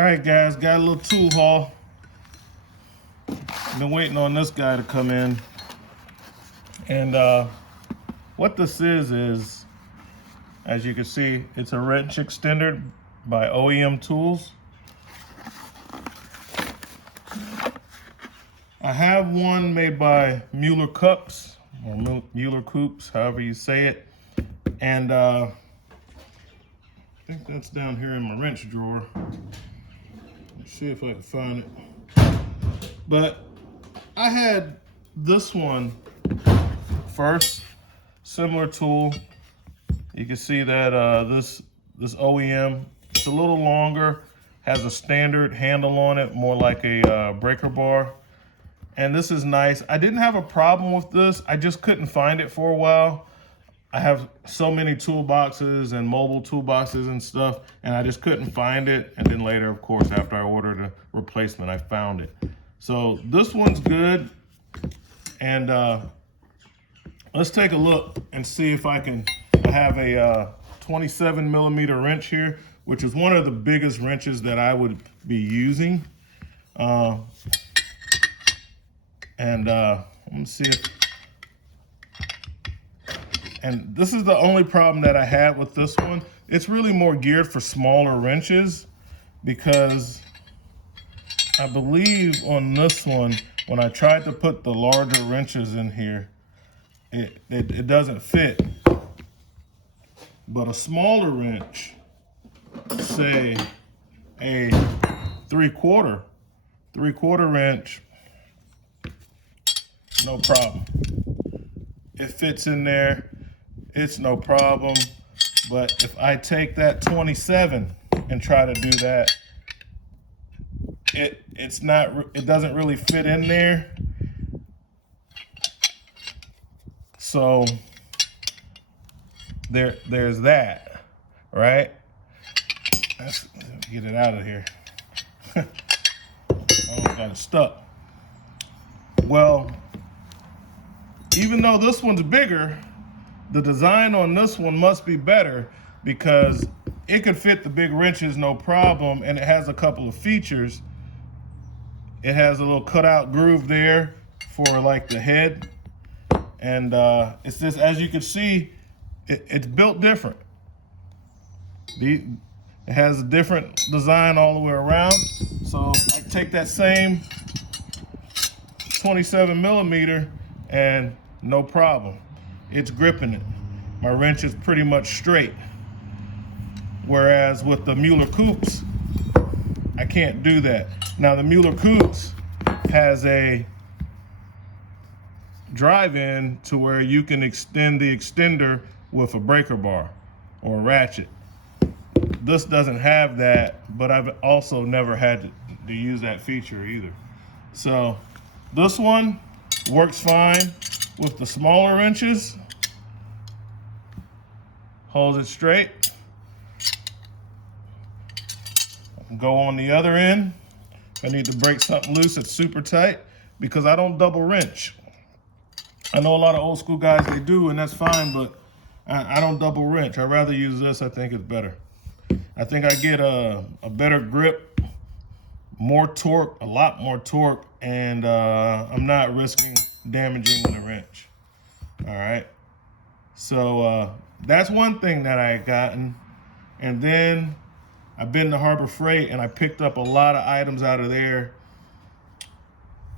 All right, guys, got a little tool haul. Been waiting on this guy to come in. And what this is, as you can see, it's a wrench extender by OEM Tools. I have one made by Mueller Cups, or Mueller Coops, however you say it. And I think that's down here in my wrench drawer. Let's see if I can find it. But I had this one first, similar tool. You can see that this OEM, it's a little longer, has a standard handle on it, more like a breaker bar. And this is nice. I didn't have a problem with this. I just couldn't find it for a while. I have so many toolboxes and mobile toolboxes and stuff, and I just couldn't find it. And then later, of course, after I ordered a replacement, I found it. So this one's good. And let's take a look and see if I have a 27 millimeter wrench here, which is one of the biggest wrenches that I would be using. Let me see if, and this is the only problem that I had with this one. It's really more geared for smaller wrenches, because I believe on this one, when I tried to put the larger wrenches in here, it doesn't fit. But a smaller wrench, say a three-quarter wrench, no problem. It fits in there, it's no problem. But if I take that 27 and try to do that, it doesn't really fit in there. So there's that, right? Let's get it out of here. Oh, got it stuck. Well, even though this one's bigger, the design on this one must be better, because it could fit the big wrenches no problem, and it has a couple of features. It has a little cutout groove there for like the head, and it's just, as you can see, it's built different. It has a different design all the way around. So I take that same 27 millimeter and no problem, it's gripping it. My wrench is pretty much straight. Whereas with the Mueller Coops, I can't do that. Now the Mueller Coops has a drive-in to where you can extend the extender with a breaker bar or a ratchet. This doesn't have that, but I've also never had to use that feature either. So this one works fine with the smaller wrenches. Holds it straight. Go on the other end. I need to break something loose, it's super tight, because I don't double wrench. I know a lot of old school guys, they do, and that's fine, but I don't double wrench. I'd rather use this. I think it's better. I think I get a better grip, more torque, a lot more torque, and I'm not risking damaging the wrench. All right. So that's one thing that I gotten. And then I've been to Harbor Freight and I picked up a lot of items out of there.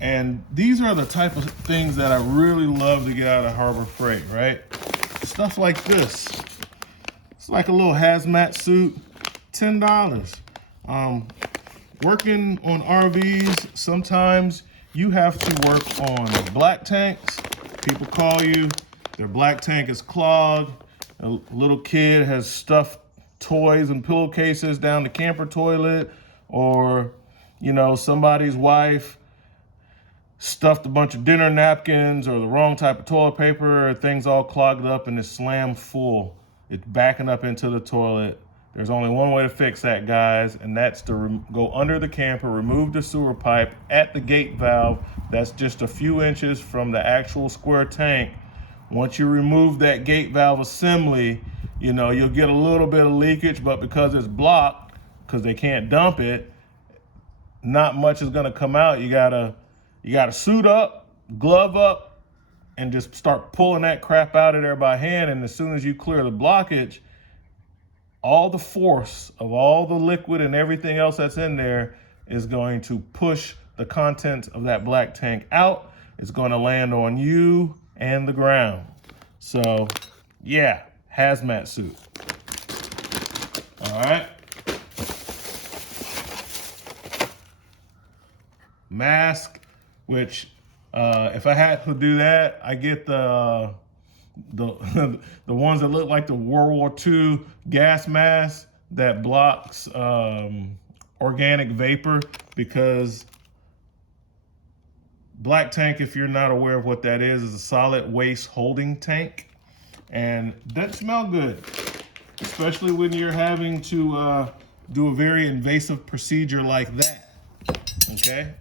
And these are the type of things that I really love to get out of Harbor Freight, right? Stuff like this. It's like a little hazmat suit, $10. Working on RVs, sometimes you have to work on black tanks. People call you, their black tank is clogged. A little kid has stuffed toys and pillowcases down the camper toilet, or, you know, somebody's wife stuffed a bunch of dinner napkins or the wrong type of toilet paper, or things all clogged up and it's slammed full. It's backing up into the toilet. There's only one way to fix that, guys, and that's to go under the camper, remove the sewer pipe at the gate valve. That's just a few inches from the actual square tank. Once you remove that gate valve assembly, you know, you'll get a little bit of leakage, but because it's blocked, because they can't dump it, not much is gonna come out. You gotta suit up, glove up, and just start pulling that crap out of there by hand. And as soon as you clear the blockage, all the force of all the liquid and everything else that's in there is going to push the contents of that black tank out. It's going to land on you and the ground. So yeah, hazmat suit. All right. Mask, which if I had to do that, I get the the ones that look like the World War II gas mask that blocks organic vapor, because black tank, if you're not aware of what that is a solid waste holding tank, and doesn't smell good, especially when you're having to do a very invasive procedure like that. Okay,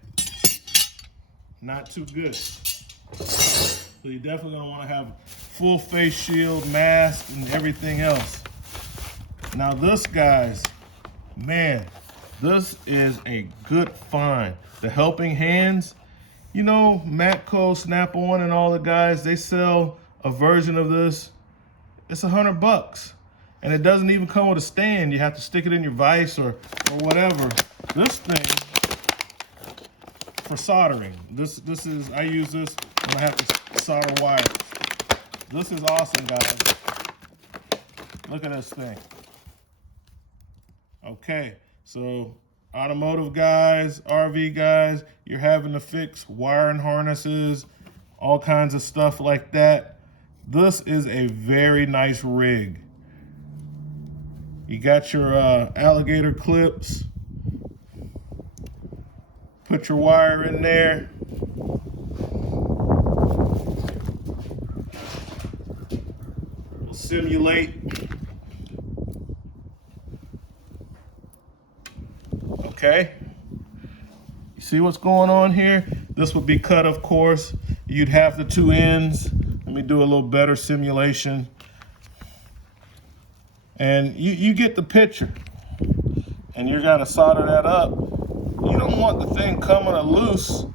not too good. So you're definitely gonna want to have full face shield, mask, and everything else. Now this, guys, man, this is a good find. The Helping Hands, you know, Matco, Snap-on, and all the guys, they sell a version of this. It's $100, and it doesn't even come with a stand. You have to stick it in your vise or whatever. This thing for soldering. This is, I use this when I have to solder wires. This is awesome, guys. Look at this thing. Okay, so automotive guys, RV guys, you're having to fix wiring harnesses, all kinds of stuff like that. This is a very nice rig. You got your alligator clips. Put your wire in there. We'll simulate. Okay. You see what's going on here? This would be cut, of course. You'd have the two ends. Let me do a little better simulation. And you get the picture. And you're gonna solder that up. You don't want the thing coming loose.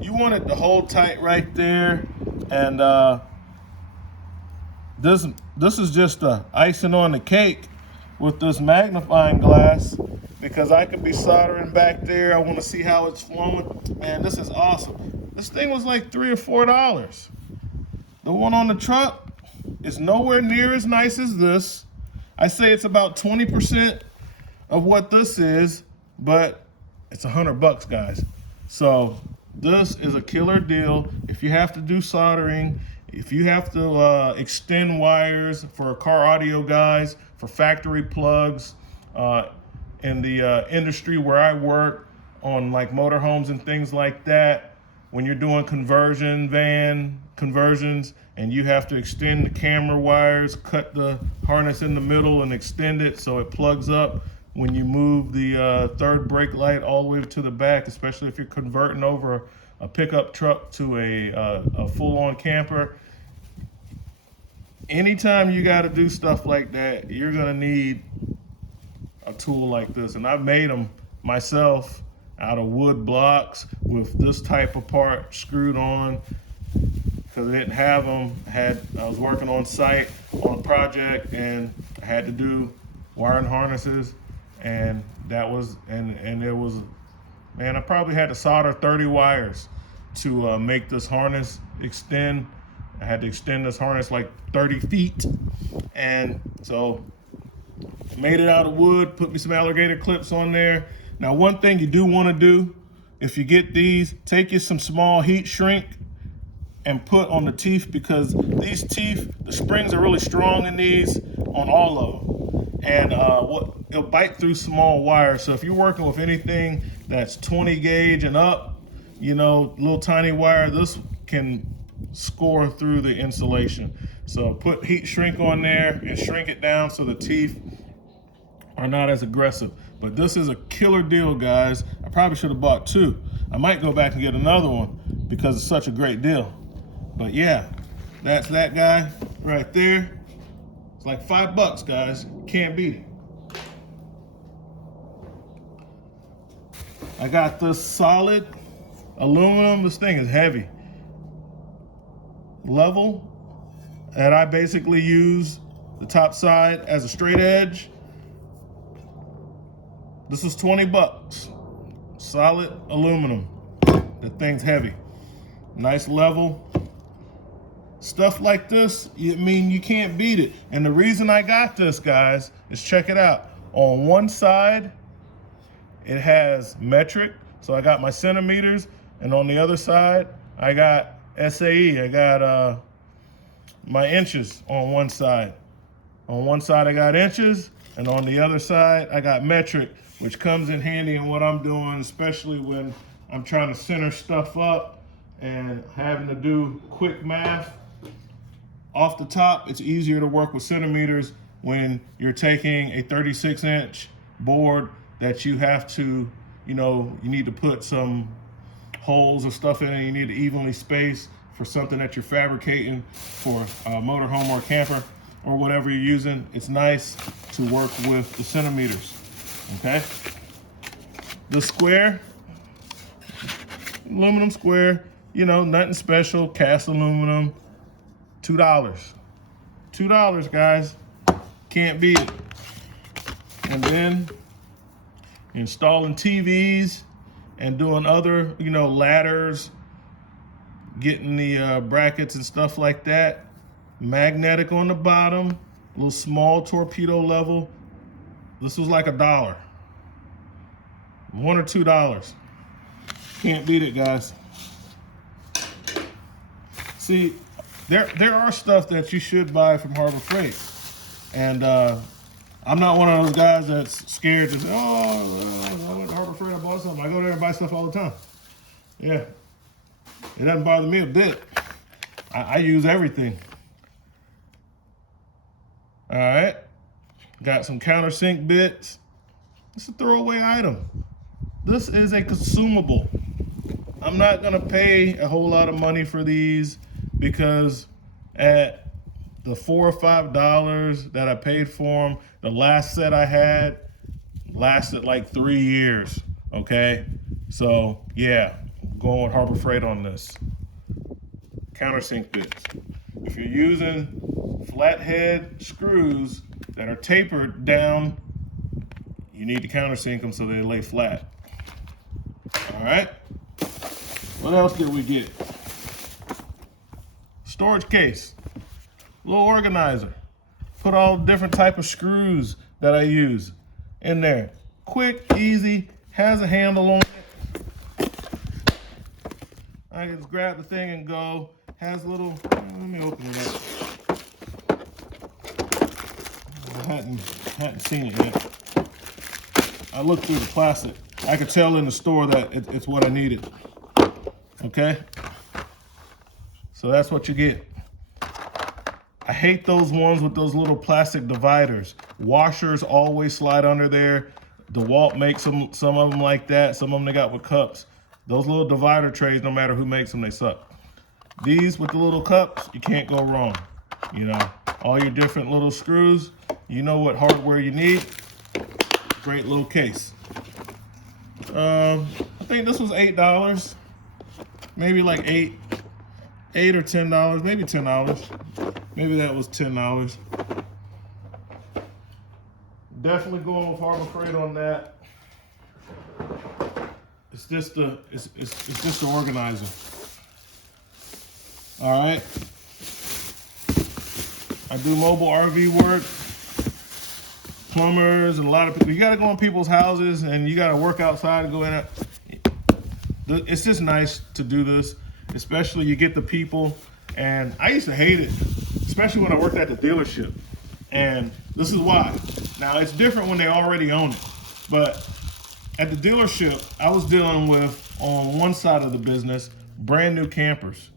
You want it to hold tight right there. And this is just the icing on the cake with this magnifying glass, because I could be soldering back there. I want to see how it's flowing. Man, this is awesome. This thing was like $3 or $4. The one on the truck is nowhere near as nice as this. I say it's about 20% of what this is, but it's $100, guys. So this is a killer deal. If you have to do soldering, if you have to extend wires for car audio guys, for factory plugs, in the industry where I work on like motorhomes and things like that, when you're doing van conversions and you have to extend the camera wires, cut the harness in the middle and extend it so it plugs up when you move the third brake light all the way to the back, especially if you're converting over a pickup truck to a full-on camper. Anytime you got to do stuff like that, you're gonna need a tool like this. And I've made them myself out of wood blocks with this type of part screwed on, because I didn't have them. I was working on site on a project and I had to do wiring harnesses, and that was, and it was, man, I probably had to solder 30 wires to make this harness extend. I had to extend this harness like 30 feet. And so made it out of wood, put me some alligator clips on there. Now, one thing you do want to do, if you get these, take you some small heat shrink and put on the teeth, because these teeth, the springs are really strong in these, on all of them. And it'll bite through small wires. So if you're working with anything that's 20 gauge and up, you know, little tiny wire, this can score through the insulation. So put heat shrink on there and shrink it down so the teeth are not as aggressive. But this is a killer deal, guys. I probably should have bought two. I might go back and get another one because it's such a great deal. But yeah, that's that guy right there. It's like $5, guys. Can't beat it. I got this solid aluminum. This thing is heavy. Level, and I basically use the top side as a straight edge. This is 20 bucks. Solid aluminum. That thing's heavy. Nice level. Stuff like this, I mean, you can't beat it. And the reason I got this, guys, is check it out. On one side, it has metric, so I got my centimeters, and on the other side, I got SAE. I got my inches on one side. On one side, I got inches, and on the other side, I got metric, which comes in handy in what I'm doing, especially when I'm trying to center stuff up and having to do quick math. Off the top, it's easier to work with centimeters when you're taking a 36-inch board that you have to, you need to put some holes or stuff in it. You need to evenly space for something that you're fabricating for a motorhome or camper or whatever you're using. It's nice to work with the centimeters, okay? The square, aluminum square, nothing special, cast aluminum, $2. $2, guys. Can't beat it. And then installing TVs and doing other, ladders, getting the brackets and stuff like that. Magnetic on the bottom, a little small torpedo level. This was like $1. $1 or $2. Can't beat it, guys. See, there are stuff that you should buy from Harbor Freight. And I'm not one of those guys that's scared to say, I went to Harbor Freight, I bought something. I go there and buy stuff all the time. Yeah, it doesn't bother me a bit. I use everything. All right, got some countersink bits. It's a throwaway item. This is a consumable. I'm not gonna pay a whole lot of money for these because at the $4 or $5 that I paid for them, the last set I had lasted like 3 years, okay? So yeah, going with Harbor Freight on this. Countersink bits. If you're using flathead screws that are tapered down, you need to countersink them so they lay flat. All right, what else did we get? Storage case, little organizer. Put all different type of screws that I use in there. Quick, easy, has a handle on it. I can just grab the thing and go. Has a little, let me open it up. I hadn't seen it yet. I looked through the plastic. I could tell in the store that it's what I needed. Okay? So that's what you get. I hate those ones with those little plastic dividers. Washers always slide under there. DeWalt makes some of them like that. Some of them they got with cups. Those little divider trays, no matter who makes them, they suck. These with the little cups, you can't go wrong. All your different little screws, you know what hardware you need. Great little case. I think this was $8. Maybe like $8 or $10, maybe $10. Maybe that was $10. Definitely going with Harbor Freight on that. It's just the organizer. All right. I do mobile RV work, plumbers, and a lot of people. You got to go in people's houses and you got to work outside and go in it. It's just nice to do this, especially you get the people. And I used to hate it, especially when I worked at the dealership. And this is why. Now, it's different when they already own it. But at the dealership, I was dealing with, on one side of the business, brand new campers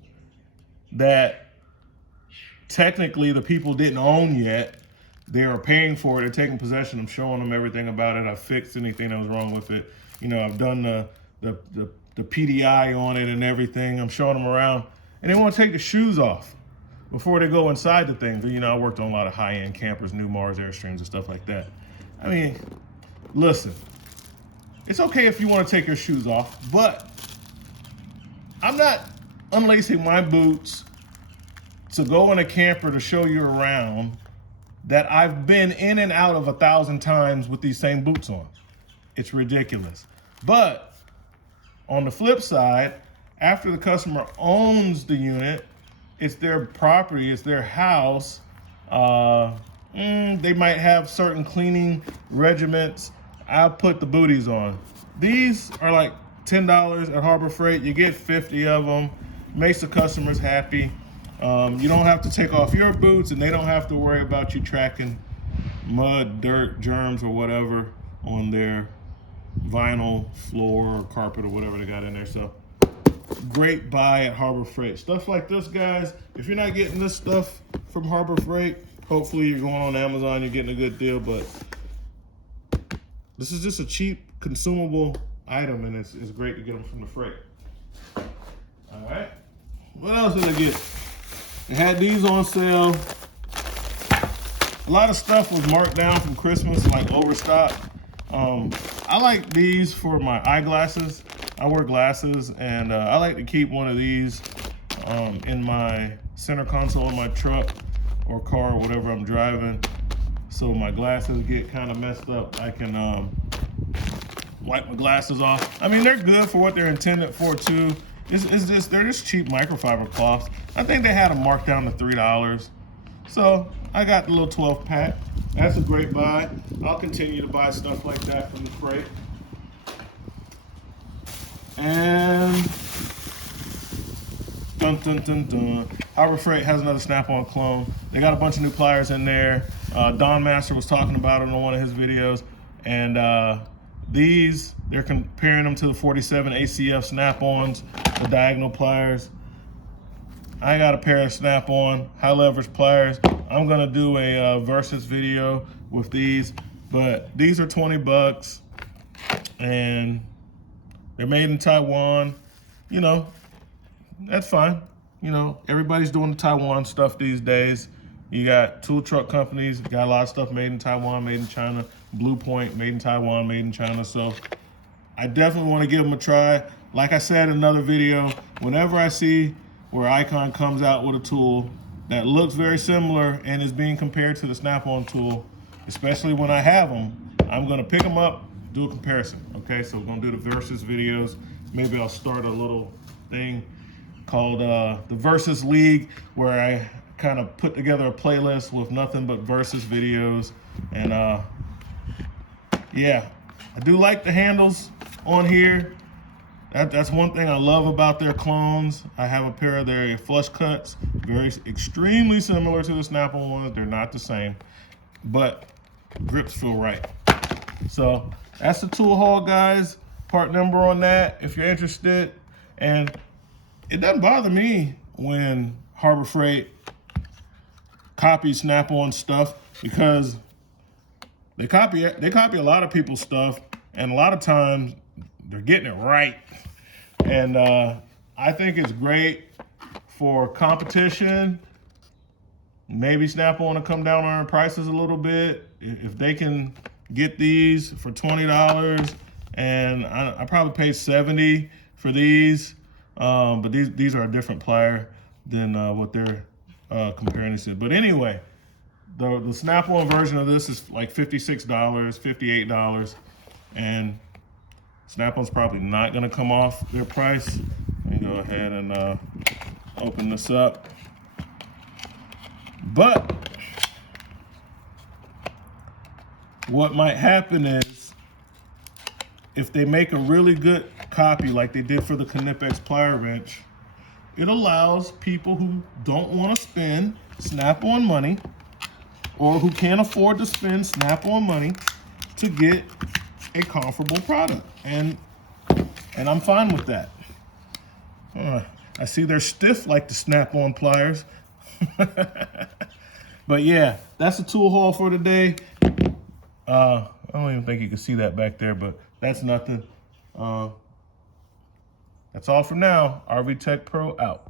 that technically the people didn't own yet. They were paying for it. They're taking possession. I'm showing them everything about it. I've fixed anything that was wrong with it. I've done the PDI on it and everything. I'm showing them around. And they want to take the shoes off before they go inside the thing. But, I worked on a lot of high-end campers, new Mars Airstreams and stuff like that. I mean, listen, it's okay if you want to take your shoes off, but I'm not unlacing my boots to go in a camper to show you around that I've been in and out of 1,000 times with these same boots on. It's ridiculous. But on the flip side, after the customer owns the unit, it's their property, it's their house, they might have certain cleaning regiments. I'll put the booties on. These are like $10 at Harbor Freight. You get 50 of them. Makes the customers happy. You don't have to take off your boots, and they don't have to worry about you tracking mud, dirt, germs, or whatever on their vinyl floor or carpet or whatever they got in there. So great buy at Harbor Freight. Stuff like this, guys, if you're not getting this stuff from Harbor Freight, hopefully you're going on Amazon, you're getting a good deal, but this is just a cheap consumable item, and it's great to get them from the freight. All right, what else did I get? They had these on sale. A lot of stuff was marked down from Christmas, like overstock. I like these for my eyeglasses. I wear glasses, and I like to keep one of these in my center console of my truck or car or whatever I'm driving. So my glasses get kind of messed up, I can wipe my glasses off. I mean, they're good for what they're intended for too. They're just cheap microfiber cloths. I think they had them marked down to $3. So I got the little 12 pack. That's a great buy. I'll continue to buy stuff like that from the freight. And dun dun dun dun. Harbor Freight has another Snap-on clone. They got a bunch of new pliers in there. Don Master was talking about it on one of his videos. And they're comparing them to the 47 ACF Snap-ons, the diagonal pliers. I got a pair of Snap-on high leverage pliers. I'm gonna do a versus video with these, but these are 20 bucks and they're made in Taiwan. You know, that's fine. You know, everybody's doing the Taiwan stuff these days. You got tool truck companies, got a lot of stuff made in Taiwan, made in China. Blue Point, made in Taiwan, made in China. So I definitely want to give them a try. Like I said in another video, whenever I see where Icon comes out with a tool that looks very similar and is being compared to the Snap-on tool, especially when I have them, I'm gonna pick them up, do a comparison, okay? So we're gonna do the versus videos. Maybe I'll start a little thing called the Versus League, where I kind of put together a playlist with nothing but versus videos. And yeah, I do like the handles on here. That's one thing I love about their clones. I have a pair of their flush cuts, extremely similar to the Snap-on ones. They're not the same, but grips feel right. So that's the tool haul, guys. Part number on that, if you're interested. And it doesn't bother me when Harbor Freight copies Snap-on stuff, because they copy a lot of people's stuff, and a lot of times they're getting it right. And I think it's great for competition. Maybe Snap-on to come down on their prices a little bit. If they can get these for $20, and I probably pay $70 for these, but these are a different plier than what they're comparing this to. But anyway, the Snap-on version of this is like $56, $58, and Snap-on's probably not gonna come off their price. Let me go ahead and open this up. But what might happen is, if they make a really good copy like they did for the Knipex plier wrench, it allows people who don't want to spend Snap-on money, or who can't afford to spend Snap-on money, to get a comparable product. And I'm fine with that. I see they're stiff like the Snap-on pliers. But yeah, that's the tool haul for today. I don't even think you can see that back there, but that's nothing. That's all for now. RV Tech Pro out.